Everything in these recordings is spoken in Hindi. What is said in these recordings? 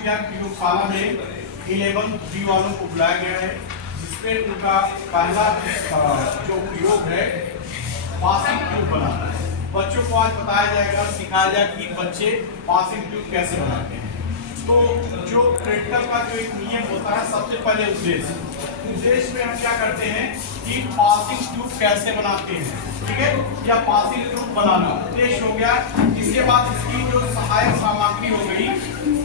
विज्ञान प्रयोगशाला में 11 बी वालों को बुलाया गया है, जिसमें उनका पहला जो प्रयोग है पासिंग ट्यूब बनाना है। बच्चों को आज बताया जाएगा, सिखाया जाएगा कि बच्चे पासिंग ट्यूब कैसे बनाते हैं। तो जो प्रैक्टिकल का जो एक नियम होता है, सबसे पहले उद्देश्य में हम क्या करते हैं कि पासिंग ट्यूब कैसे बनाते हैं, ठीक है, या पासिंग ट्यूब बनाना उद्देश्य हो गया। इसके बाद इसकी जो सहायक सामग्री हो गई,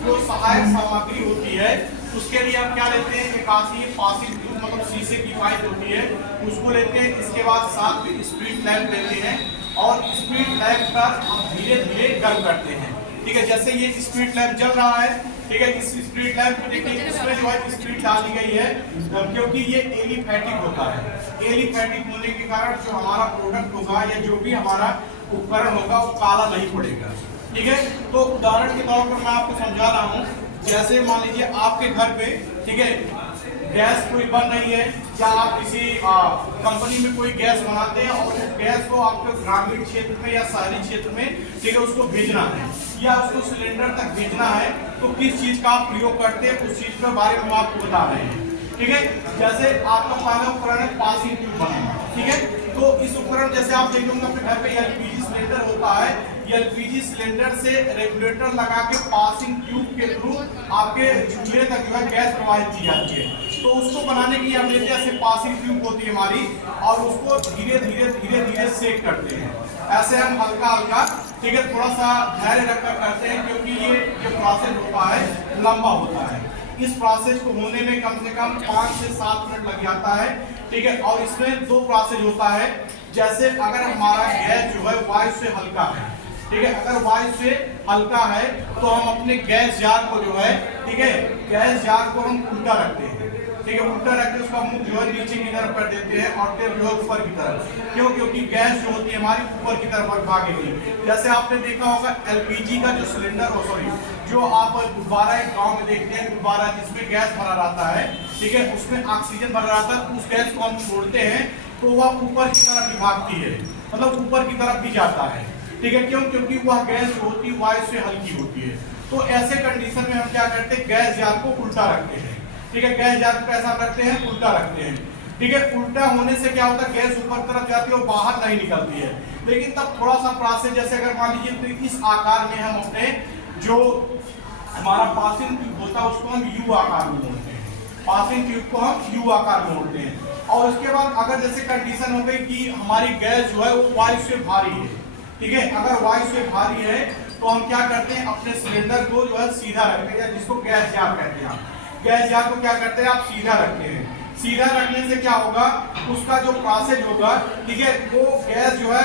जो सहायक सामग्री होती है उसके लिए हम क्या लेते हैं, एक आती है पासिंग ट्यूब, मतलब शीशे की पाइप होती है, उसको लेते हैं। इसके बाद साथ में स्प्रिट लैंप लेते हैं और स्प्रिट लैंप पर हम धीरे धीरे गर्म करते हैं, ठीक है। जैसे ये स्प्रिट लैंप जल रहा है, ठीक है, इस स्प्रिट लैंप में देखिए इसमें जो है स्प्रिट डाली गई है, क्योंकि ये एलिफैटिक होता है। एलिफैटिक होने के कारण जो हमारा प्रोडक्ट होगा या जो भी हमारा उपकरण होगा वो काला नहीं पड़ेगा, ठीक है। तो उदाहरण के तौर पर मैं आपको समझा रहा हूँ, जैसे मान लीजिए आपके घर पे, ठीक है, गैस कोई बन रही है या आप किसी कंपनी में कोई गैस बनाते हैं और उस गैस को आपके ग्रामीण क्षेत्र में या शहरी क्षेत्र में, ठीक है, उसको भेजना है या उसको सिलेंडर तक भेजना है, तो किस चीज का आप प्रयोग करते हैं उस चीज के बारे में हम आपको बता रहे हैं, ठीक है। जैसे आपका पहला उपकरण है पासिंग ट्यूब बनाना, ठीक है। तो इस उपकरण जैसे आप देख होंगे अपने घर पे एलपीजी सिलेंडर होता है, एलपीजी सिलेंडर से रेगुलेटर लगा के पासिंग ट्यूब के थ्रू आपके चूल्हे तक जो है गैस प्रवाहित की जाती है। तो उसको बनाने के लिए हम लेते हैं ऐसे पासिंग ट्यूब होती है हमारी, और उसको धीरे धीरे सेक करते हैं, ऐसे हम हल्का हल्का, ठीक है, थोड़ा सा धैर्य रखकर करते हैं, क्योंकि ये जो प्रोसेस होता है लंबा होता है। इस प्रोसेस को होने में कम से कम 5 से 7 मिनट लग जाता है, ठीक है। और इसमें 2 प्रोसेस होता है। जैसे अगर हमारा गैस जो है वायु से हल्का है, ठीक है, अगर वायु से हल्का है तो हम अपने गैस जार को जो है, ठीक है, गैस जार को हम उल्टा रखते हैं, ठीक है, उल्टा रख के उसका मुंह जो है नीचे की तरफ कर देते हैं और तेल जो है ऊपर की तरफ। क्यों? क्योंकि गैस जो होती है हमारी ऊपर की तरफ भागेगी। जैसे आपने देखा होगा एलपीजी का जो सिलेंडर जो आप गुब्बारा एक गांव में देखते हैं, गुब्बारा जिसमें गैस भरा रहता है, ठीक है, उसमें ऑक्सीजन भरा रहता है, उस गैस को हम छोड़ते हैं तो वह ऊपर की तरफ भी भागती है, मतलब ऊपर की तरफ भी जाता है, ठीक है। क्यों? क्योंकि वह गैस जो होती है वायु से हल्की होती है। तो ऐसे कंडीशन में हम क्या करते हैं, गैस जार को उल्टा रखते हैं, ठीक है, गैस जार को ऐसा रखते हैं, उल्टा रखते हैं, ठीक है। उल्टा होने से क्या होता है, गैस ऊपर तरफ जाती है और बाहर नहीं निकलती है। लेकिन तब थोड़ा सा प्रोसेस, जैसे अगर मान लीजिए तो इस आकार में हम अपने जो हमारा पासिंग ट्यूब होता है उसको हम यू आकार में मोड़ते हैं, पासिंग ट्यूब को हम यू आकार में मोड़ते हैं। और उसके बाद अगर जैसे कंडीशन हो गई कि हमारी गैस जो है वो वायु से भारी है, ठीक है, अगर वायु से भारी है तो हम क्या करते हैं, अपने सिलेंडर को जो है सीधा रखते हैं, जिसको गैस जार कहते हैं। गैस जार को क्या करते हैं, आप सीधा रखते हैं। सीधा रखने से क्या होगा, उसका जो प्रोसेस होगा, ठीक है, वो गैस जो है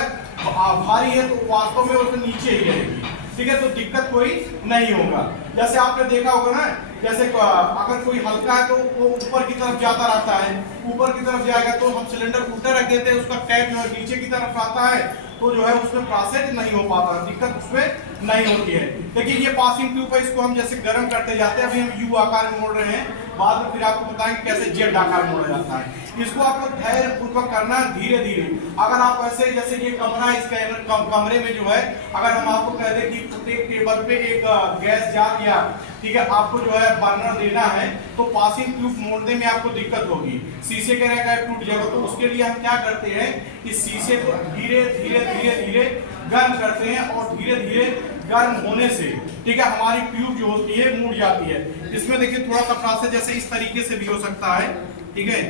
भारी है तो वास्तव में उसके नीचे ही रहेगी, ठीक है, तो दिक्कत कोई नहीं होगा। जैसे आपने देखा होगा ना, जैसे अगर कोई हल्का है तो वो ऊपर की तरफ जाता रहता है, ऊपर की तरफ जाएगा तो हम सिलेंडर उल्टा रख देते हैं, उसका टैप जो है नीचे की तरफ आता है, तो जो है उसमें प्रोसेस नहीं हो पाता, दिक्कत उसमें नहीं होती है। देखिए ये पासिंग ट्यूब है, इसको हम जैसे गर्म करते जाते हैं, अभी हम यू आकार में मोड़ रहे हैं, बाद में फिर आपको बताएंगे कैसे जेड आकार में मोड़ा जाता है। इसको आपको धैर्य पूर्वक करना, धीरे धीरे। अगर आप ऐसे जैसे ये कमरा है, इस कमरे में जो है अगर हम आपको कह दें कि प्रत्येक टेबल पे एक गैस जार या, ठीक है, आपको जो है बर्नर देना है, तो पासिंग ट्यूब मोड़ने में आपको दिक्कत होगी, शीशे के रहेगा टूट जाएगा। तो उसके लिए हम क्या करते हैं, इस शीशे को धीरे धीरे गर्म करते हैं और धीरे धीरे गर्म होने से, ठीक है, हमारी ट्यूब जो होती है मुड़ जाती है। इसमें देखिए थोड़ा सा प्रोसेस जैसे इस तरीके से भी हो सकता है, ठीक है,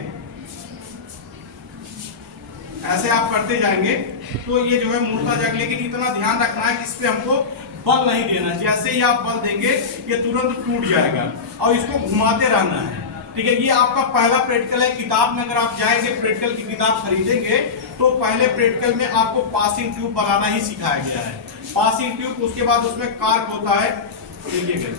ऐसे आप करते जाएंगे तो ये जो है मुड़ता जाएगा। लेकिन इतना ध्यान रखना है कि इस पे हमको बल नहीं देना, जैसे ही आप बल देंगे ये तुरंत टूट जाएगा और इसको घुमाते रहना है, ठीक है। ये आपका पहला प्रैक्टिकल है। किताब में अगर आप जाएंगे, प्रैक्टिकल की किताब खरीदेंगे तो पहले प्रैक्टिकल में आपको पासिंग ट्यूब बनाना ही सिखाया गया है, पासिंग ट्यूब। उसके बाद उसमें कार्क होता है, देखिए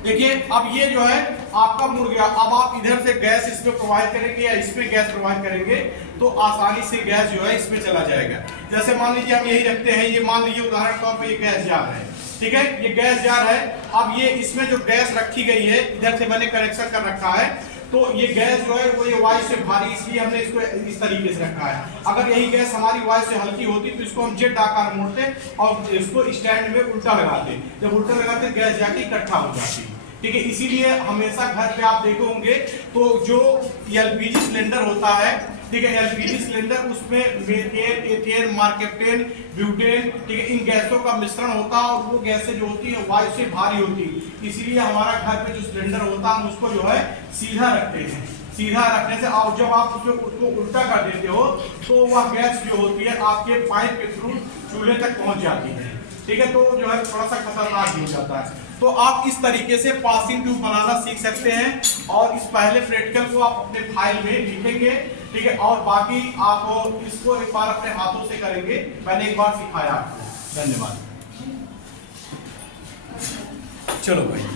देखिए अब ये जो है आपका मुड़ गया। अब आप इधर से गैस इसमें प्रोवाइड करेंगे या इसमें गैस प्रोवाइड करेंगे तो आसानी से गैस जो है इसमें चला जाएगा। जैसे मान लीजिए हम यही रखते हैं, ये मान लीजिए उदाहरण तौर पे ये गैस जार है, ठीक है, ये गैस जार है। अब ये इसमें जो गैस रखी गई है, इधर से मैंने कनेक्शन कर रखा है, तो ये गैस जो है वो ये वायु से भारी, इसलिए हमने इसको इस तरीके से रखा है। अगर यही गैस हमारी वायु से हल्की होती तो इसको हम जेट आकार मोड़ते और इसको स्टैंड में उल्टा लगाते। जब उल्टा लगाते गैस जाके इकट्ठा हो जाती। ठीक है, इसीलिए हमेशा घर पे आप देखे होंगे तो जो एलपीजी सिलेंडर होता है, ठीक है, एलपीजी सिलेंडर उसमें मेथेन, एथेन, मार्केप्टेन, ब्यूटेन, ठीक है, इन गैसों का मिश्रण होता है और वो गैसें जो होती है वायु से भारी होती है। इसीलिए हमारा घर पे जो सिलेंडर होता है हम उसको जो है सीधा रखते हैं। सीधा रखने से और जब आप उसको उल्टा कर देते हो तो वह गैस जो होती है आपके पाइप के थ्रू चूल्हे तक पहुंच जाती है। ठीक है, तो जो है थोड़ा सा खतरनाक भी हो जाता है। तो आप इस तरीके से पासिंग ट्यूब बनाना सीख सकते हैं और इस पहले प्रैक्टिकल को आप अपने फाइल में लिखेंगे। ठीक है, और बाकी आप इसको एक बार अपने हाथों से करेंगे, मैंने एक बार सिखाया आपको। धन्यवाद। चलो भाई।